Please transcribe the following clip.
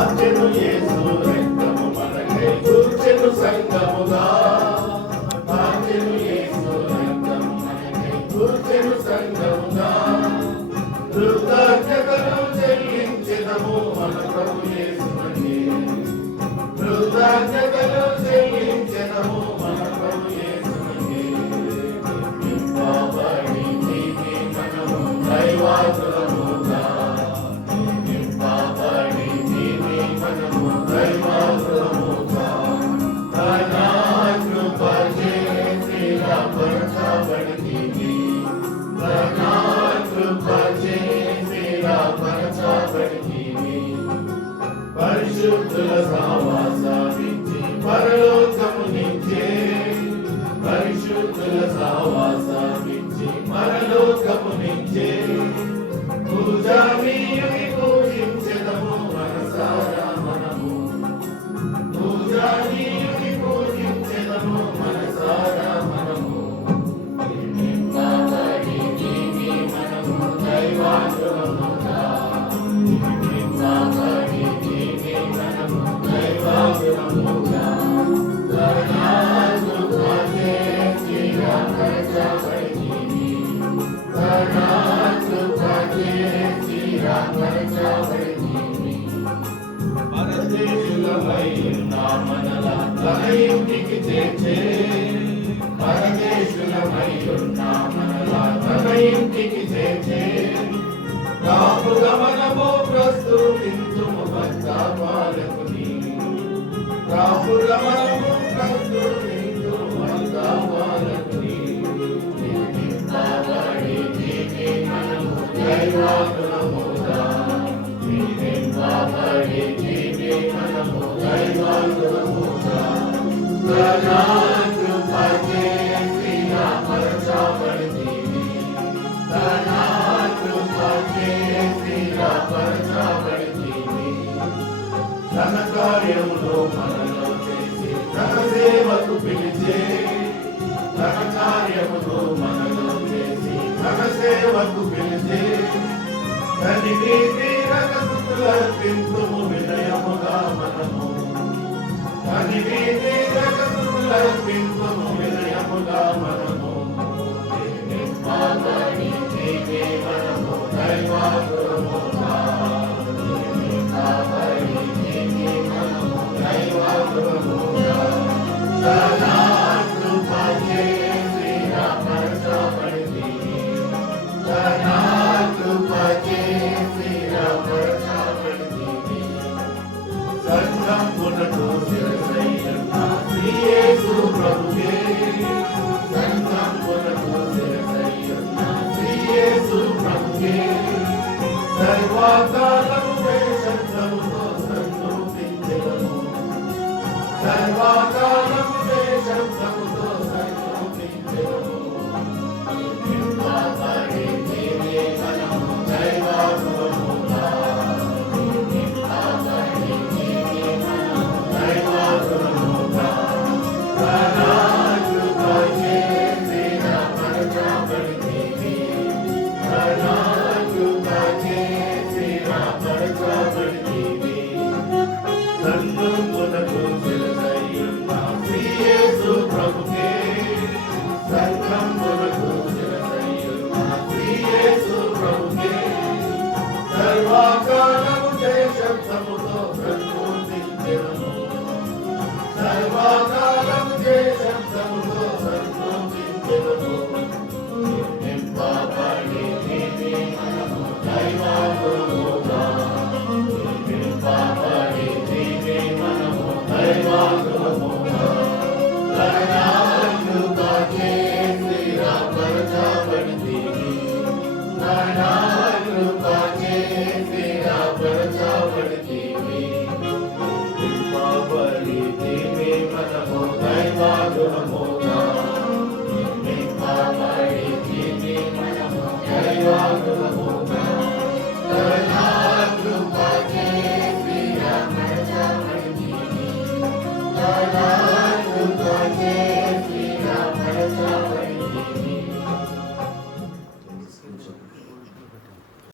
కాచెను యేసు రక్తము మనకై కూర్చెను సంగముగా కాచెను యేసు రక్తము మనకై కూర్చెను సంగముగా కృతజ్ఞతలు చెల్లించెదము మన ప్రభు యేసునికి కృతజ్ఞతలు చెల్లించెదము మన ప్రభు యేసునికి నింపబడి నీతి మనము దైవాసులముగా నింపబడి నీతి మనము దైవాసులముగా తన కృప చేసి రక్షబడితిమి తన కృప చేసి రక్షబడితిమి పరిశుద్ధుల సహవాసమిచ్చి పరలోకమునిచ్చే పరిశుద్ధుల సహవాసమిచ్చి పరలోకమునిచ్చే పూజానీయుని పూజించెదము మనసారా మనము పూజానీయుని పూజించెదము మనసారా మనము నింపబడి నీతి మనము దైవాసులముగా నింపబడి నీతి మనము దైవాసులముగా కరుణాకృప చేసి రక్షబడితిమి కరుణాకృప చేసి రక్షబడితిమి పరదేశులమై ఉన్న మనల తన ఇంటికి చేర్చే పరదేశులమై ఉన్న మనల తన ఇంటికి చేర్చే కాపుగా మనము ప్రస్తుతింతుము భక్త పాలకుని కాపుగా మనము ప్రస్తుతింతుము భక్త పాలకుని నింపబడి నీతి మనము దైవాసులముగా నింపబడి నీతి మనము దైవాసులముగా తన కృప చేసి రక్షబడితిమి తన కృప చేసి రక్షబడితిమి తన కార్యములో మనలో చేసి తన సేవకు పిలిచే తన కార్యములో మనలో చేసి తన సేవకు పిలిచే తనివి తీరకసులర్పింతుము వినయముగా మనము తనివి తీరకసులర్పింతుము వినయముగా మనము నింపబడి నీతి మనము దైవాసులముగా నింపబడి నీతి మనము దైవాసులముగా తన కృప చేసి రక్షబడితిమి తన కృప చేసి రక్షబడితిమి సంఘమునకు శిరసయ్యున్న శ్రీ యేసు ప్రభువే సంఘమునకు శిరసయ్యున్న శ్రీ యేసు ప్రభువే సర్వకాలము శబ్దముతో సంతోషించెదము సర్వకాలము శబ్దముతో సంతోషించెదము నింపబడి నీతి మనము దైవాసులముగా నింపబడి నీతి మనము దైవాసులముగా తన కృప చేసి రక్షబడితిమి తన కృప చేసి రక్షబడితిమి సంఘమునకు శిరసయ్యున్న శ్రీ యేసు ప్రభువే సంఘమునకు శిరసయ్యున్న శ్రీ యేసు ప్రభువే సర్వకాలము జయ శబ్దముతో ప్రస్తుతించెదము సర్వకాలము జయ శబ్దముతో ప్రస్తుతించెదము నింపబడి నీతి మనము దైవాసులముగా నింపబడి నీతి మనము దైవాసులముగా తన కృప చేసి రక్షబడితిమి తన కృప చేసి రక్షబడితిమి నింపబడి నీతి మనము దైవాసులముగా